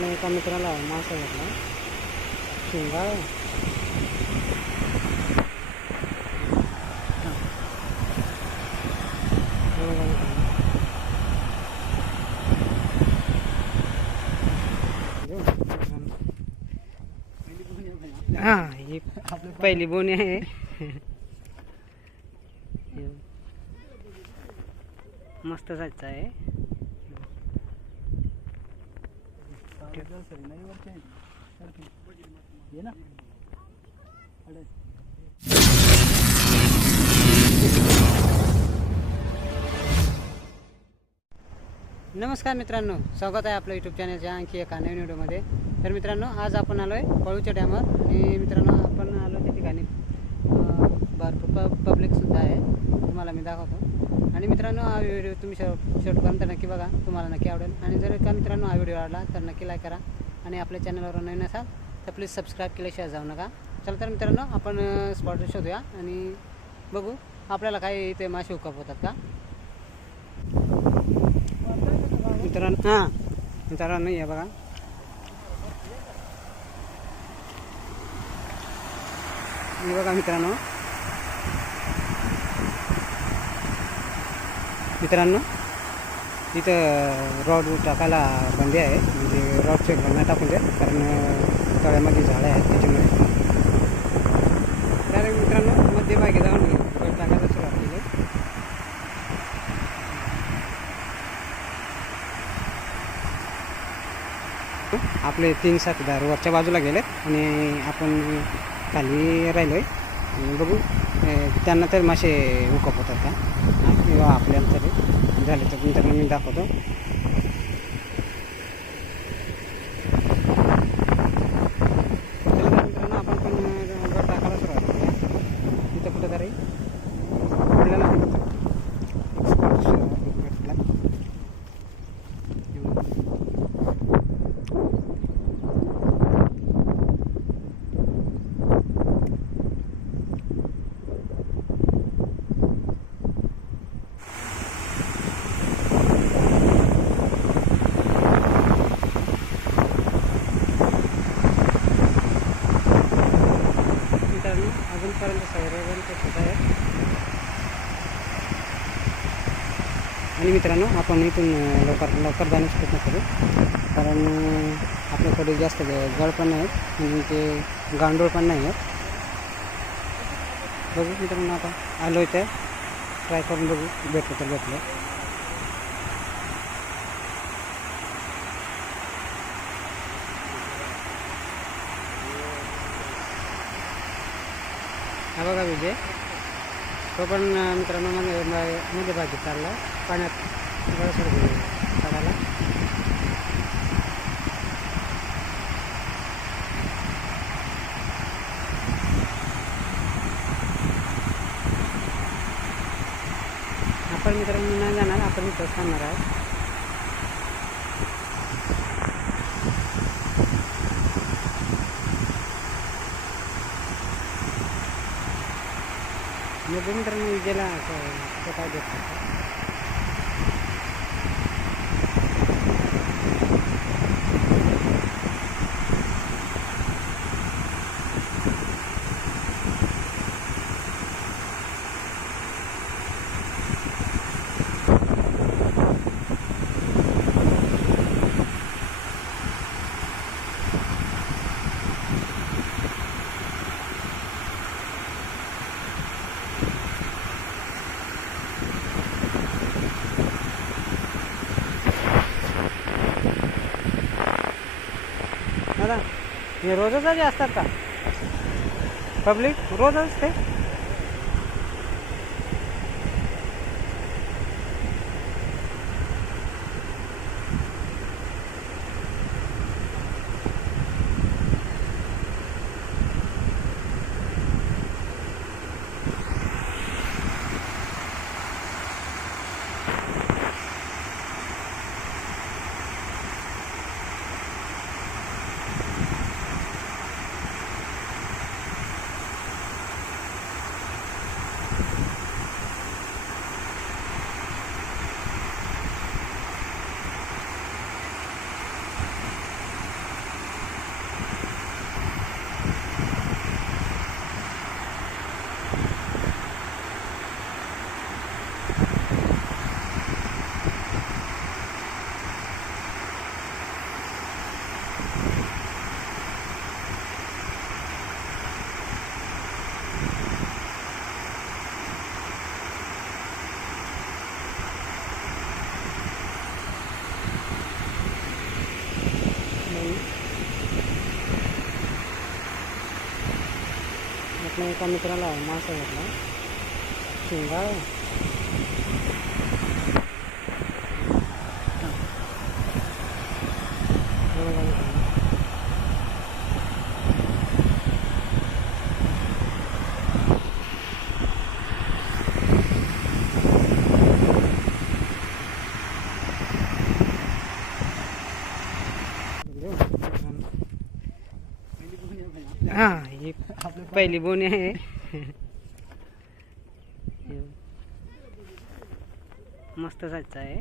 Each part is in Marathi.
आपल्या एका मित्राला मासा घेतला शेंगा आहे. हा. हे ही पहिली बोनी आहे मस्त जायचं आहे ये ना नमस्कार मित्रांनो स्वागत आहे आपल्या यूट्यूब चॅनलच्या आणखी एका नवीन व्हिडिओमध्ये तर मित्रांनो आज आपण आलो आहे पळूच्या डॅमवर आणि मित्रांनो आपण आलो त्या ठिकाणी. भरपूर प पब्लिकसुद्धा आहे. तुम्हाला मी दाखवतो. आणि मित्रांनो हा व्हिडिओ तुम्ही शेव शेवटपर्यंत नक्की बघा. तुम्हाला नक्की आवडेल. आणि जर का मित्रांनो हा व्हिडिओ आवडला तर नक्की लाईक करा. आणि आपल्या चॅनलवर नवीन असाल तर प्लीज सबस्क्राईब केल्याशिवाय जाऊ नका. चला तर मित्रांनो आपण स्पॉट शोधूया. आणि बघू आपल्याला काय इथे मासे उकाप होतात का? मित्रांनो हां. मित्रांनो हे बघा. हे बघा मित्रांनो. मित्रांनो इथं रॉड टाकायला बंदी आहे. म्हणजे रॉडचे बंद टाकून द्या कारण तळ्यामध्ये झाडं आहेत त्याच्यामुळे. डायरेक्ट मित्रांनो मध्यभागी जाऊन रॉड टाकायला सुरुवात केली. आपले तीन साथीदार वरच्या बाजूला गेले आणि आपण खाली राहिलो आहे बघू त्यांना तर मासे उकप होतात का? आपल्याला तरी झाले तर नंतर मी दाखवतो चला तर मित्रांनो आपण पण अं, गड टाकायला सुरुवात करूया तिथं कुठं तरी आपल्याला spot भेटला. मित्रांनो अजूनपर्यंत सैरावरून ते होत आहे आणि मित्रांनो आपण इथून लवकर लवकर जाण्याचा प्रयत्न करू. कारण आपल्याकडे जास्त गळ पण आहेत म्हणजे ते गांडूळ पण नाही आहेत बघू मित्रांनो आता आलो इथे ट्राय करून बघू भेटलं तर भेटलं. हा बघा विजय. तो पण मित्रांनो मध्ये भाजी चालला पाण्यात गळसर काढायला आपण मित्रांनो नाही जाणार आपण इथंच थांबणार आहोत. मग मित्रांनो विजेला असं- काय देतात दादा हे रोजच आली असतात का? पब्लिक रोज असते आपल्या एका मित्राला मासा भेटला शिंगाळ हे बघा मित्रांनो. हा ही पहिली बोनी आहे मस्त साईजचा आहे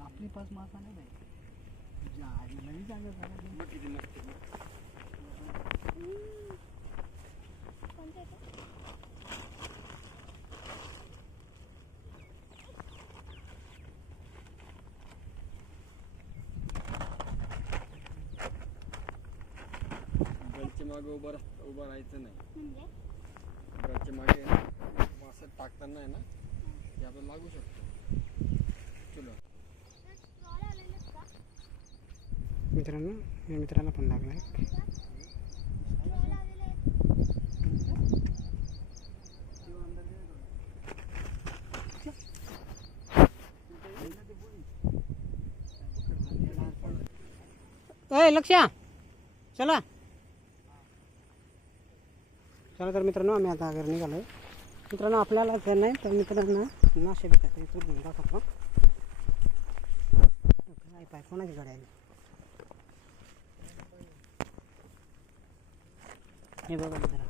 आपली पाच मासा नाही मागे उभं राह उभं राहायचं नाही. गलच्या मागे वासत टाकताना आहे ना ते आपण लागू शकतो. चलो. मित्रांनो या मित्राला पण लागलाय अय लक्ष्या! चला. चला तर मित्रांनो आम्ही आता घरी निघालो मित्रांनो आपल्याला जर नाही तर मित्रांना नाशे भेटायचं ते तुरून दाखवतो. काय पाय कोणाची गाडी आली? हे बघा मित्रा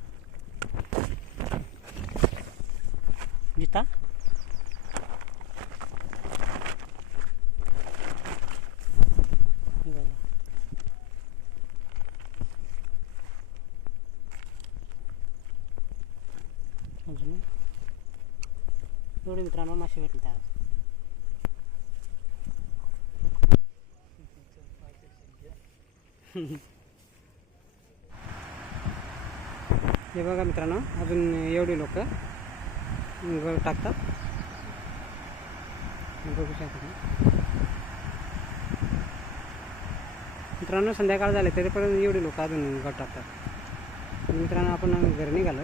अजून. एवढे मित्रांनो मासे भेटले त्याला हे बघा मित्रांनो अजून एवढे लोक गळ टाकतात. बघू शकता मित्रांनो संध्याकाळ झाले तरीपर्यंत एवढे लोक अजून गळ टाकतात. मित्रांनो आपण घरी निघालो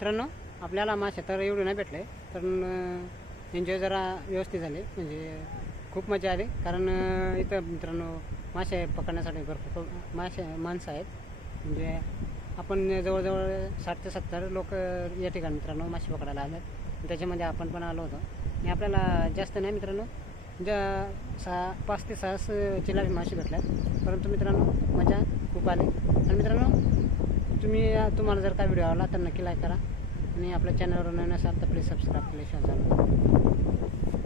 मित्रांनो आपल्याला मासे तर एवढे नाही भेटले पण एन्जॉय जरा व्यवस्थित झाले म्हणजे खूप मजा आली. कारण इथं मित्रांनो मासे पकडण्यासाठी भरपूर मासे माणसं आहेत. म्हणजे आपण जवळजवळ साठ ते सत्तर लोक या ठिकाणी मित्रांनो मासे पकडायला आले त्याच्यामध्ये आपण पण आलो होतो. आणि आपल्याला जास्त नाही मित्रांनो ज्या सहा पाच ते सहा स- मासे भेटल्यात परंतु मित्रांनो मजा खूप आली. आणि मित्रांनो तुम्ही तुम्हाला जर का व्हिडिओ आवडला तर नक्की लाईक करा. आणि आपल्या चॅनलवर नवीन असाल तर प्लीज सबस्क्राईब केले शेअर